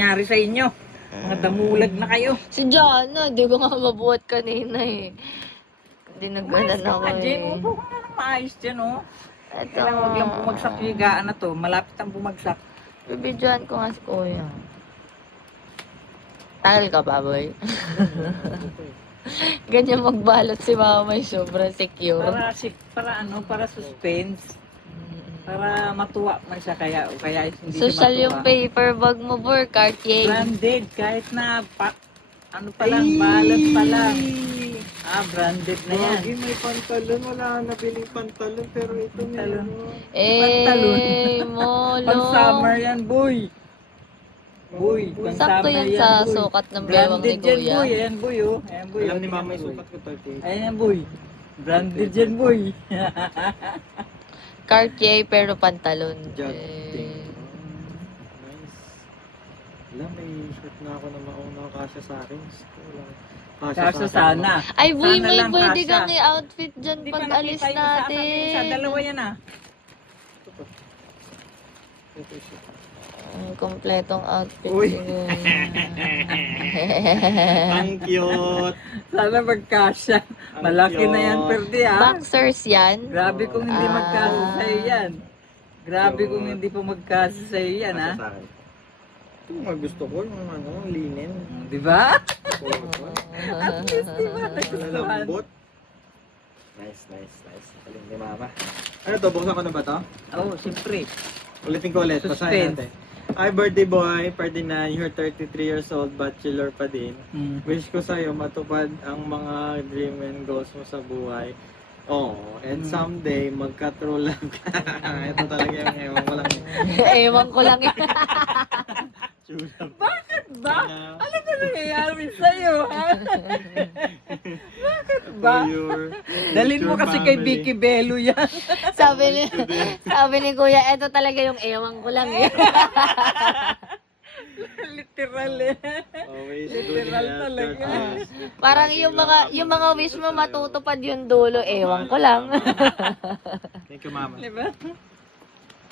nangyari sa inyo? Mga damulag na kayo. Si Jana, di ko nga mabuhat kanina eh. Dinaganan ako Jen, eh. upo ka na ng maayos dyan, oh. Ito. Kailangan wag lang bumagsak yung higaan na to. Malapit ang bumagsak. Bibidyoan ko nga si Kuya. Tagal ka pa, boy? Ganyan magbalot si mama, sobrang secure. Para suspense. Para matuwa man siya kaya hindi Social siya yung matuwa. paper bag mo, boy. Cartier. Branded kahit na ano pa lang, balot pa lang. Branded na yan. Lagi may pantalon, wala ka nabiling pantalon, pero ito Pantalon. meron. Molo. Pang summer yan, boy. Boy, pang Sakto summer yan sa boy. sukat ng bewang ni Branded yan, Kuya. boy. Ayan, boy, oh. Ayan, boy. Alam oh. ni mama Tingnan yung mo, sukat ko 30. Ayan, boy. Branded yan, boy. Cartier pero pantalon. Jog. Eh, Nice. Wala, may shirt na ako na mauna kasya sa akin. Wala. Kaso sana. Ay, boy, Sana may lang pwede kasya. kang i-outfit dyan Hindi pag pa alis nakita yung isa sa natin. dalawa yan, Kompletong outfit Uy. siguro. Ang cute! Sana magkasya. Ang Malaki na yan, cute. perdi, ha? Boxers yan. Grabe kung hindi Ah. magkasya sa'yo yan. Grabe kung Cute. hindi pa magkasya sa'yo yan, ha? Kasya sa akin. Ito mga gusto ko, yung linen. Di ba? At At least, di ba? Nagustuhan. Lambot. Nice. Galing ni mama. Ano to? Buksan ko na ba to? Oo, siyempre. Ulitin ko ulit. Basahin Suspense. natin. Hi, birthday boy. Ferdinand, you're 33 years old, bachelor pa din. Wish ko sa'yo matupad ang mga dream and goals mo sa buhay. Oh, and someday magka-true love ka. Ito talaga yung ewan ko lang. Ewan ko lang eh. True love. Bakit ba? Ano ba nangyayari sa'yo, ha? Bakit ba? For your Dalhin mo future kasi kay family. Vicky Bello yan. sabi ni Kuya, eto talaga yung ewan ko lang eh. Literal eh. Always Literal doing talaga. that. Parang yung mga wish mo matutupad yung dulo, ewan ko lang. Thank you, mama. Di ba?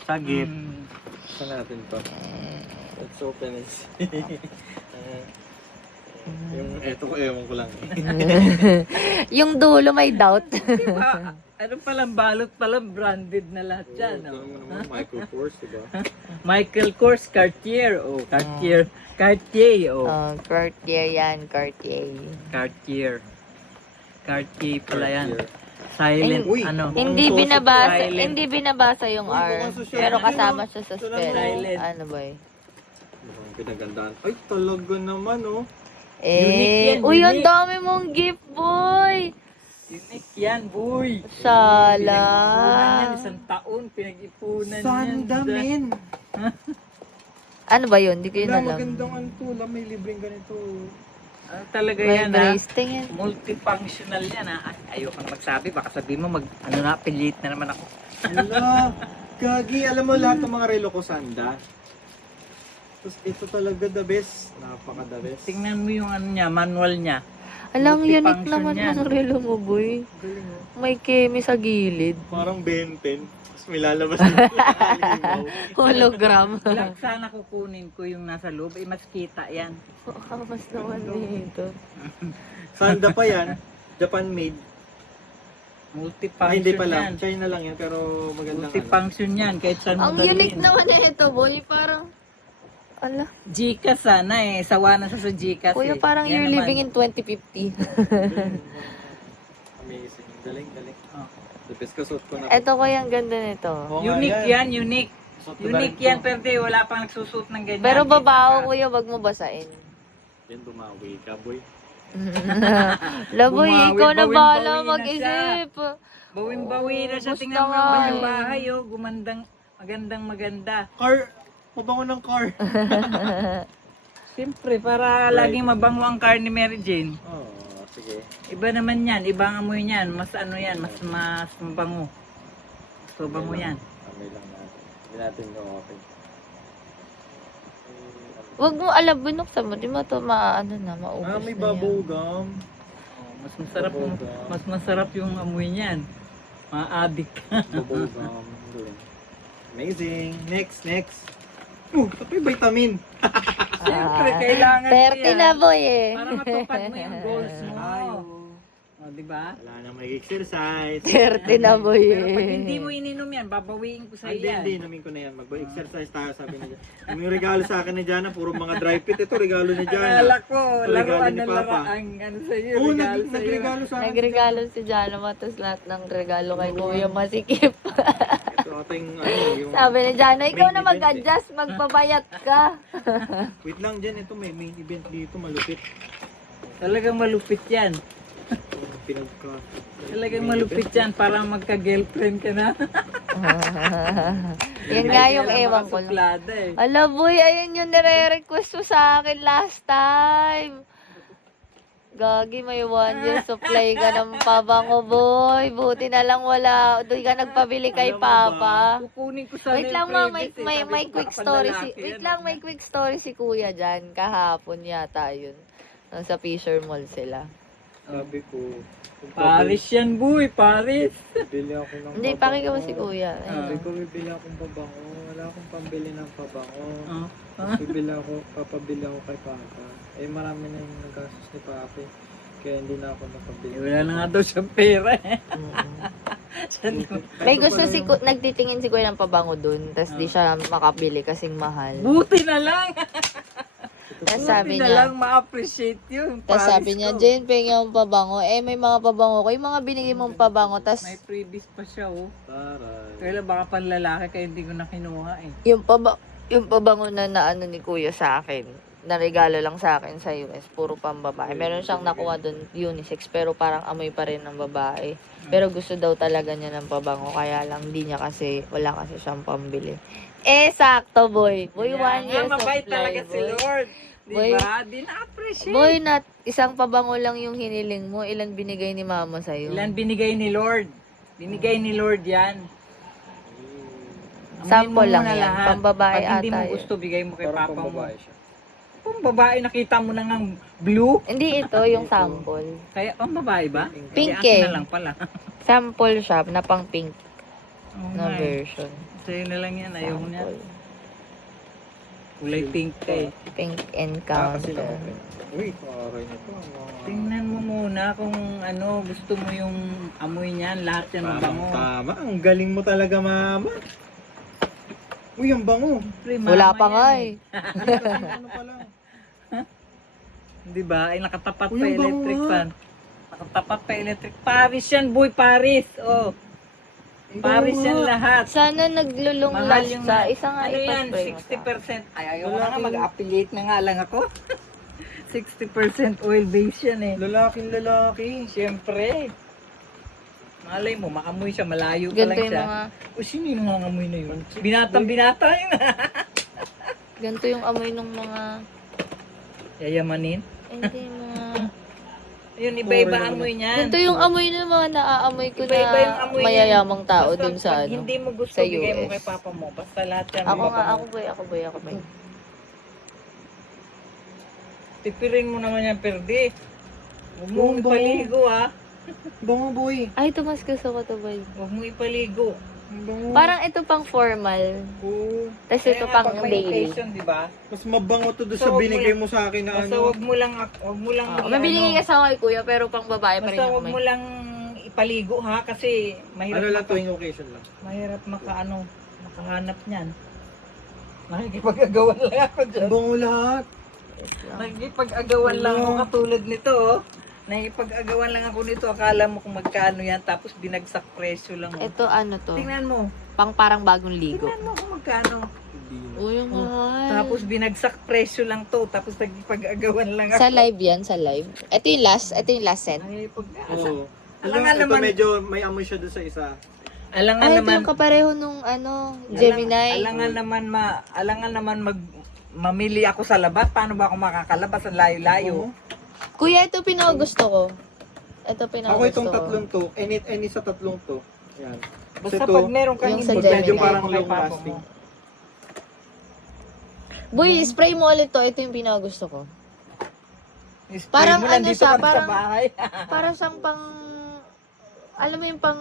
Sagip. Mm. Saan natin to? Let's open it. Yung eto ko, ewan ko lang. Yung dulo may doubt. Di ba? Ano palang balot palang branded na lahat yan. Ito Oh. naman Michael Kors, diba? Michael Kors, Cartier. Oh, Cartier. Cartier. Oh. Oh, Cartier yan, Cartier. Cartier. Cartier pala yan. Cartier. Silent, Uy, ano. Hindi Ang binabasa, silent. hindi binabasa yung Uy, R. mukhang social Pero media, kasama no? siya sa Ito na, spell. silent. Ano ba eh? Mukhang pinagandaan. Ay, talaga naman, oh. Unique yan, Uy, ang unique. dami mong gift, boy! Unique yan, boy. Sala. Pinag-ipunan yan, isang taon, pinag-ipunan yan. Sandamin! Ano ba yun? Hindi ko yun Wala, alam. magandang antula. May libreng ganito. Ano talaga May yan, ha? bracing yan. Multifunctional yan, ha? Ay, ayoko na magsabi, baka sabihin mo, ano na, pilit na naman ako. Wala. Gagi, alam mo lahat ng mga relo ko sanda. Tapos ito talaga the best. Napaka the best. Tingnan mo yung ano niya, manual niya. Alang unique Multifunction naman yan. ng relo mo, boy. Galing, oh. May kemi sa gilid. Parang benten. Tapos may lalabas na halimaw. Hologram. Lang sana kukunin ko yung nasa loob, mas kita yan. Kamas naman dito. Sanda pa yan. Japan made. Multifunction Ay, hindi pala. yan. China lang yan. Pero magandang Multifunction yan, kahit saan mo Ang unique naman na ito, boy. Parang, ala. Gcash sana eh, sawa na sa Gcash Kuya, eh. parang Yan you're naman. living in 2050. Amazing. Galing. Oh. Tapos kasot ko na. Ito ko yung ganda nito. Oo nga Unique yan, unique. Suot ko na rin Unique yan, to. pero di, wala pang nagsusuot ng ganyan. Pero Kita babaw, ka. kuya, wag mo basain. Yan, bumawi ka, boy. Laboy, Bumawi, ikaw na bawin-bawi bahala na mag-isip. Bawin-bawi na siya, Gusto tingnan mo nga yung eh. bahay oh, magandang maganda. Car! Mabango ng car. Siyempre, para Right. laging mabango ang car ni Mary Jane. Oo, sige. Iba naman yan, ibang amoy niyan, mas ano yan, mas mabango. So bango yan. Kamay lang natin. Hindi natin open. Wag mo alam, binuksan mo. Di mo to maano na, maubos May na bubble yan. gum. Oh, Bubble gum. mas masarap yung amoy niyan. Maadik ka. Bubble gum. Galing. Amazing. Next. Ito yung vitamin. Siyempre, kailangan 30 na boy eh. Para matupad mo yung goals mo. Ayo. O, di ba? Wala nang mag-exercise. 30 na boy Pero pag eh. hindi mo ininom yan, babawiin ko sa Hindi, yan. hindi. Namin ko na yan. Mag-exercise tayo, sabi ni Jana. Yung regalo sa akin ni Jana, puro mga dry fit. Ito, regalo ni Jana. Akala ko, Ito, regalo laruan ni na Papa. laruan. Ano sa'yo, Oo, regalo sa'yo. nagregalo sa akin. Nagregalo si Jana Matos lahat ng regalo kay Kuya Masikip. Ito ating, yung... Sabi ni Jana, ikaw na Main event mag-adjust, magpabayat ka. Wait lang dyan, ito may main event dito, malupit. Talagang malupit yan. Pinagka... Talagang malupit yan para magka-girlfriend ka na. Yan nga yung ewan ko. Suplada eh. Ala boy, ayun yung nire-request mo sa akin last time. Gagi, may 1 year supply ka ng pabango boy. Buti na lang wala. Doon ka nagpabili kay Alam mo ba? Papa. Kukunin ko sana Wait yung lang ma, previous eh. may Sabi ko, quick baka story panlalaki si wait yan. lang, may quick story si Kuya diyan kahapon yata yun. Nasa Fisher Mall sila. Sabi ko, kung Paris yan boy, Paris. Bibili ako ng Hindi, pabango. pakinggan mo si Kuya. Sabi ko, bibili akong pabango. Wala akong pambili ng pabango. Oh. Papabili ako kay Papa. Eh, marami na yung nagastos ni Papa. Kaya hindi na ako nakabili. Eh, wala na nga daw siyang pera eh. May gusto si nagtitingin si Kuya ng pabango dun, tapos di siya makabili kasing mahal. Buti na lang. Tapos Buti sabi na niya, lang ma-appreciate yun. tapos Paris sabi niya, ko. Jane, pengen yung pabango. Eh, may mga pabango ko. Yung mga binigay mong pabango, tapos May freebies pa siya oh. Taray. Kaya baka panlalaki kaya hindi ko na kinuha eh. yung pabango na naano ni Kuya sa akin, na regalo lang sa akin sa US, puro pambabae. Meron siyang nakuha doon unisex, pero parang amoy pa rin ng babae. Pero gusto daw talaga niya ng pabango, kaya lang di niya kasi, wala kasi siyang pambili. Eh, sakto, boy. Boy, 1 year Mabait supply, talaga si boy. Lord. Boy. Diba? Di na-appreciate. Boy, isang pabango lang yung hiniling mo. Ilan binigay ni Mama sa'yo? Ilan binigay ni Lord? Binigay ni Lord yan. Amuyin Sample mo lang muna yan. Pambabae Pag hindi ata mo yun. gusto, bigay mo kay Parang Papa mo. pambabae siya. Kung babae, nakita mo na ng blue. Hindi ito, yung sample. Kaya, babae ba? Pink Kaya akin eh. na lang pala. Sample shop na pang pink Oo na nga eh. version. Sa'yo na lang yan. Ayaw niya. Sample. Kulay pink ka eh. Pink Kasi encounter. na-open. Uy, aray na to. Ang mga... Tingnan mo muna kung ano, gusto mo yung amoy niyan. Lahat yan ng bango. Tama. Ang galing mo talaga, Mama. Uy, ang bango. Pre, mama Wala pa yan nga eh. eh. Ano pa lang. Di ba? Ay, nakatapat Uy, pa ang bango electric nga. fan. Nakatapat pa electric. Paris yan, boy. Paris. Oh. Ang Paris bango yan nga. lahat. Sana naglulong Mahal last yung sa isa nga ano yan, ipa-spray mo sa akin. 60%. Ay, ayaw ko na nga Lalaking- mag-affiliate na nga lang ako. 60% oil base yan eh. Lalaking lalaki. Siyempre. Malay mo, maamoy siya, malayo pa Ganito lang yung siya. mga, O, sino yung nangangamoy na yun? Binatang-binata yun. ganito yung amoy ng mga, Yayamanin. hindi mga, Yun, iba-iba Sorry. amoy niyan. ganito yung amoy ng mga naaamoy ko Iba-iba yung na amoy mayayamang tao Basta dun sa pag ano. hindi mo gusto, sa bigay mo US. kay papa mo. Basta lahat yan. Ako nga, mabango. ako boy. Tipirin mo naman yan, Perdi. Huwag mo Oo, bango. ipaligo, ha. Bango, boy. Ay, ito mas gusto ko to boy. Huwag mo ipaligo. Ang bango. Parang ito pang formal, Oo. tapos Kaya ito nga, pang pag may daily. occasion, di ba? Mas mabango to doon Basta sa wag mo binigay lang- mo sa akin na Basta ano. wag mo lang May binigay ka sa kay kuya, pero pang babae pa rin Basta yung wag amoy. mo lang ipaligo, ha, kasi mahirap Ano lang tuwing occasion lang. mahirap makahanap niyan. Nakikipag-agawan lang ako dyan. Ang bango lahat. Nakikipag-agawan lang ako katulad nito, oh. Nakikipag-agawan lang ako nito. Akala mo kung magkano yan, tapos binagsak presyo lang. Oh. Ito ano to, Tingnan mo. pang parang bagong ligo. Tingnan mo kung magkano. Uy, yung mahal. Tapos binagsak presyo lang to. Tapos nagpag-agawan lang ako. Sa live yan, sa live. Ito yung last set. Oo. Alangan Ito naman- medyo may amoy siya doon sa isa. Alangan Ay, ito naman, yung kapareho nung Gemini. alangan naman mamili ako sa labas. Paano ba ako makakalabas? Ang layo-layo. Kuya, ito pinakagusto ko. Ito Ako pinakagusto itong ko. tatlong to. Any sa tatlong to. Yan. Basta Ito, pag meron kang yung sa hindi, Gemini. medyo bigay parang mo kay long papa lasting. mo. Boy, spray mo ulit to. Ito yung pinakagusto ko. Spray Parang mo lang, ano dito siya, ka na sa parang- bahay. Para siyang pang... Alam mo yung pang...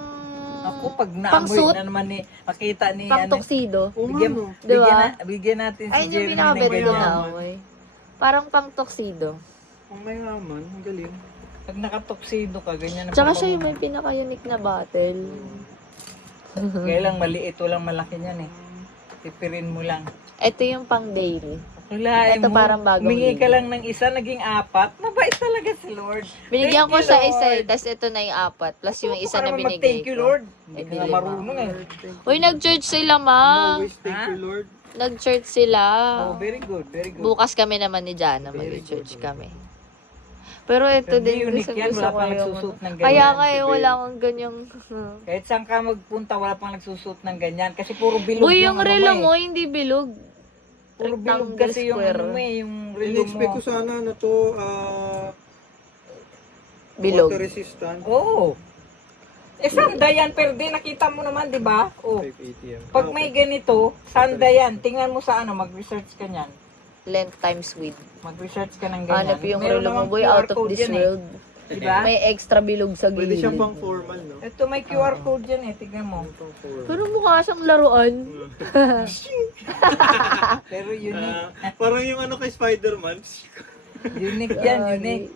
Ako, pag pang naamoy suit, na naman ni, makita ni, pang tuxedo. Oo nga, bigyan, no. Diba? bigyan natin si Ayun yung Jeremy ng pinaka-best ko ganyan. na amoy. Parang pang tuxedo. Ang mayaman, ang galing. Pag nakatoksido ka, ganyan ang Tsaka siya yung pabango may pinaka-unique na bottle. mo. Kaya lang maliit, walang malaki niyan eh. Pipirin mo lang. Ito yung pang daily. Wala, Ito parang bagong Humingi ka ligo. lang ng isa, naging apat. Mabait talaga si Lord. Binigyan Thank ko you, siya Lord. isa eh, tas ito na yung apat. Plus yung isa na Para binigay mag-thank you, ko. Lord. Eh, Hindi ka di nga lima. marunong eh. Uy, nag-church sila, ma. Always thank Ha? you, Lord. Nag-church sila. Oh, very good, very good. Bukas kami naman ni Jana, Very mag-church good. kami. Pero ito Hindi, din, unique gusto yan. gusto Wala ko pang yung... nagsusuot ng ganyan. Kaya nga eh, si wala Belle. akong ganyang... Kahit saan ka magpunta, wala pang nagsusuot ng ganyan. Kasi puro bilog Uy, yung ano relo mo mo, eh. hindi bilog. Puro bilog rectangle kasi yung square. ano mo eh, yung relo In-expect ko mo. sana na to, Bilog. water resistant. Oo. Eh, sanda yan, perde. Nakita mo naman, di ba? Oh. 5 ATM. Pag may ganito, sanda yan. Tingnan mo sa ano, mag-research ka niyan. Length times width. Mag-research ka ng ganyan. Hanap yung Meron relo mo, namang boy, QR out of code this yan eh. world. Diba? May extra bilog sa Pwede gilid. siyang pang formal, no? Ito may QR code yan eh, tignan mo. Pang formal. Pero mukha siyang laruan. Pero unique. Parang yung ano kay Spider-Man. Unique yan, Ay. unique.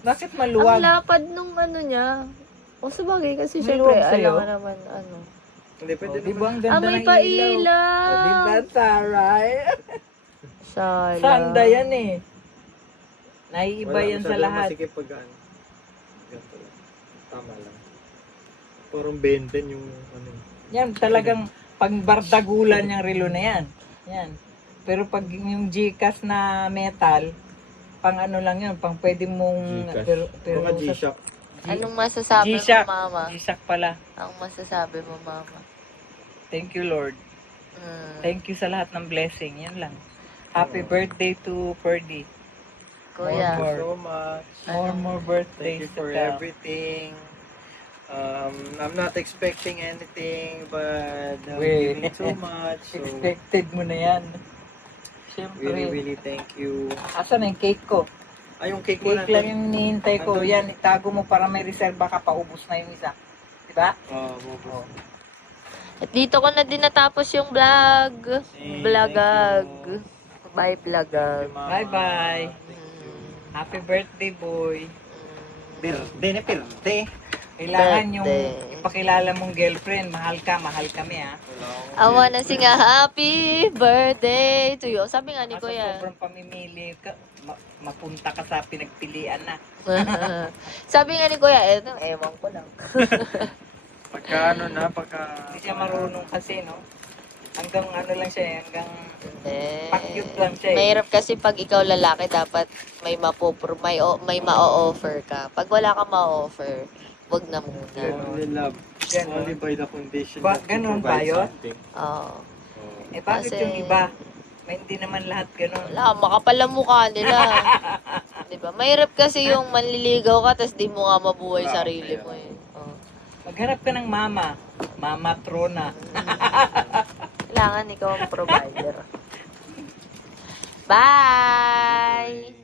Bakit Ang maluwag? lapad nung ano niya. O sabagay kasi May syempre, luwag sa'yo? alam mo naman ano. Hindi, pwede Di ba naman. ang ganda May ng ilaw? pailaw. O, di ba, Taray? Sala. Sanda yan eh. Naiiba Wala yan sa masyadong lahat. masikip pag ano. Ganito lang. Tama lang. Parang benten yung ano. Yan, talagang pangbardagulan yung relo na yan. Yan. Pero pag yung Gcash na metal, pang ano lang yun, pang pwede mong... Gcash. Mga G-Shock. Anong masasabi mo, G-Shock. mama? G-Shock pala. Ang masasabi mo, mama? Thank you, Lord. Mm. Thank you sa lahat ng blessing. Yan lang. Happy birthday to Ferdy. Kuya. More. So much. More Thank birthdays you for to come. everything. I'm not expecting anything, but Wait. giving so much. So, Expected mo na yan. Siyempre. really thank you. Asan na yung cake ko? Ay, yung cake mo Cake lang natin. yung hinihintay ko. Andun. Yan, itago mo para may reserva ka, paubos na yung isa. Diba? Oh. At dito ko na din natapos yung vlog. Hey, Vlogag. thank you. Bye, vlogag. Bye-bye. Happy birthday, boy. Birthday na birthday. Kailangan yung Birthday. ipakilala mong girlfriend. Mahal ka, mahal kami ha. I wanna sing a happy birthday to you. Sabi nga ni Sa Kuya. sobrang pamimili ka, mapunta ka sa pinagpilian na. Sabi nga ni Kuya, ewan ko lang. Pagka Hindi siya marunong kasi, no? Hanggang ano lang siya, hanggang Eh, pakyut lang siya eh. mahirap kasi pag ikaw lalaki, dapat may may ma-offer ka. Pag wala kang ma-offer, wag na muna. Only love. Ganon. Only by the condition Ba- that you ganon ba provide yun? something. Oo. Eh bakit Kasi- yung iba? May hindi naman lahat ganun. Wala, makapal ang mukha nila. Diba? Mahirap kasi yung manliligaw ka, tas di mo nga mabuhay Wala, sarili kaya. mo eh. Oo. Maghanap ka ng mama. Mama Trona. Kailangan ikaw ang provider. Bye!